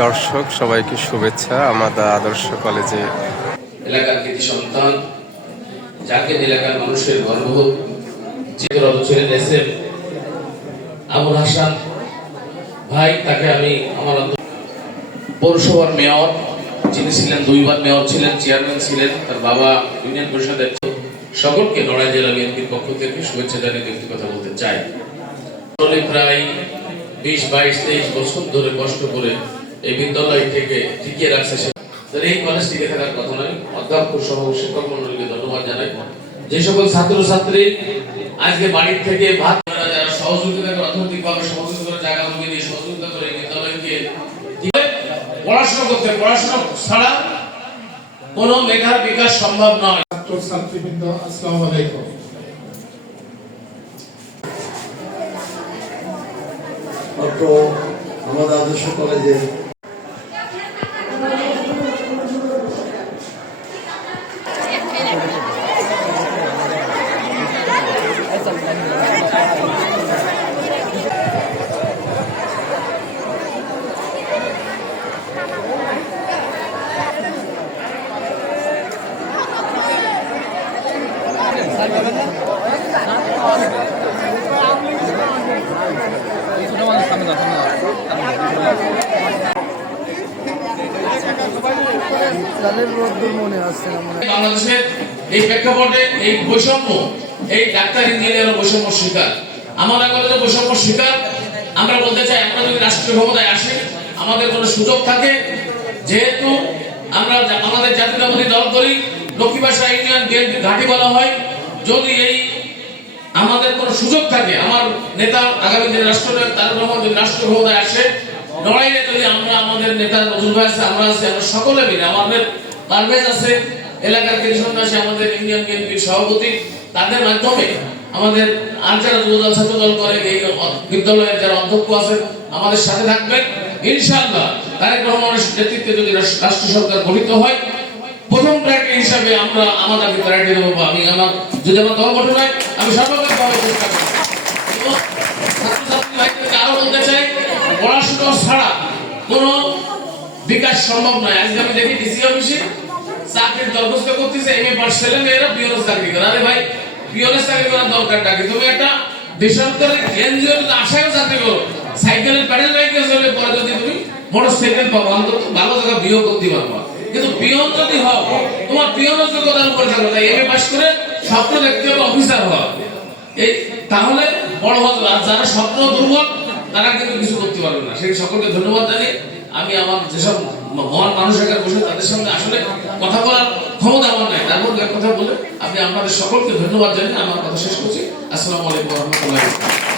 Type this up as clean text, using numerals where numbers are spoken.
দর্শক সবাইকে শুভেচ্ছা। আমাদের আদর্শ কলেজে এলাকার কৃতি সন্তান, যাকে এলাকার মানুষের গর্ব, যে ছিলেন এসএম আবুল হাসান ভাই, তাকে আমি আমার পৌরসভার মেয়র, যিনি ছিলেন 2 বার মেয়র ছিলেন, চেয়ারম্যান ছিলেন, তার বাবা ইউনিয়ন পরিষদের, সকলকে নড়াইল জেলা বিএনপির পক্ষ থেকে শুভেচ্ছা জানিয়ে ব্যক্তিগত বলতে চাই। প্রায় 20-22-23 বছর ধরে কষ্ট করে এই বিদ্যালয় থেকে টিকিয়ে রাখছে, এই কলেজ টিকে থাকার কথা নয়। অধ্যাপক সহ শিক্ষক মন্ডলীকে ধন্যবাদ জানাই। যে সকল ছাত্রছাত্রী আজকে বাড়ির থেকে ভাত যারা সহযোগিতা করে, অর্থনৈতিকভাবে সহযোগিতা করে, জায়গা জমি দিয়ে সহযোগিতা করে বিদ্যালয়কে পড়াশোনা করতে, পড়াশোনা ছাড়া কোনো মেধার বিকাশ সম্ভব নয়। ছাত্রছাত্রীবৃন্দ, আসসালামু আলাইকুম। আমাদের আদর্শ কলেজে বাংলাদেশের এই প্রেক্ষাপটে এই বৈষম্য, এই ডাক্তার ইঞ্জিনিয়ার বৈষম্য শিকার, আমরা কলেজে বৈষম্য শিকার। আমরা বলতে চাই, আমরা যদি রাষ্ট্রীয় ক্ষমতায় আসি, আমাদের কোনো সুযোগ থাকে, যেহেতু আমরা আমাদের জাতীয়তাবাদী দল করি, লক্ষ্মীবাসা ইউনিয়ন বিএনপি ঘাঁটি বলা হয়, যদি এই আমাদের কোনো সুযোগ থাকে, আমার নেতা আগামী দিনে রাষ্ট্রনায়ক তারেক রহমান যদি রাষ্ট্রীয় ক্ষমতায় আসে, নড়াইলে যদি আমরা আমাদের নেতা নজরুল ভাই আছে, আমরা আছি, আমরা সকলে মিলে, আমাদের পারভেজ আছে, এলাকার কৃষক আছে, আমাদের ইউনিয়ন বিএনপির সভাপতি, তাদের মাধ্যমে আমাদের আর যারা যুবদল ছাত্রদল করে এই বিদ্যালয়ের যারা অধ্যক্ষ আছেন আমাদের সাথে থাকবেন। ইনশাআল্লাহ তারেক রহমানের নেতৃত্বে যদি রাষ্ট্র সরকার গঠিত হয়, প্রথম প্রায়োরিটি হিসাবে আমরা আমাদের প্রায়োরিটি দেবো। আমি আমার যদি আমার দল গঠন হয়, আমি সর্বাত্মকভাবে চেষ্টা করব। ছাত্রছাত্রী ভাইদেরকে আরো বলতে চাই, পড়াশোনা ছাড়া কোনো বিকাশ সম্ভব নয়। আজকে আমি দেখি ডিসি অফিসে চাকরির দরখাস্ত করতেছে, এমএ পাস ছেলে মেয়েরা পিওনের চাকরি করে। আরে ভাই, পিওনের চাকরি করার দরকারটা কি? তুমি একটা বেসরকারি এনজিও যদি আশায় চাকরি করো, সাইকেলের প্যাডেল বাইকে চলে পরে যদি তুমি মোটরসাইকেল পাবো, অন্তত ভালো জায়গা বিয়ে করতে পারবো। কিন্তু পিওন যদি হও, তোমার পিওনের যোগ্যতার উপরে থাকবে, তাই এমএ পাস করে স্বপ্ন দেখতে হবে অফিসার হওয়া, এই তাহলে বড় হবে। আর যারা স্বপ্ন দুর্বল, তারা কিন্তু কিছু করতে পারবে না। সেই সকলকে ধন্যবাদ জানিয়ে আমি আমার যেসব মহান মানুষ এখানে বসে, তাদের সঙ্গে আসলে কথা বলার ক্ষমতা আমার নাই, তারপর কথা বলে আমি আপনাদের সকলকে ধন্যবাদ জানিয়ে আমার কথা শেষ করছি। আসসালামু আলাইকুম ওয়া রাহমাতুল্লাহি।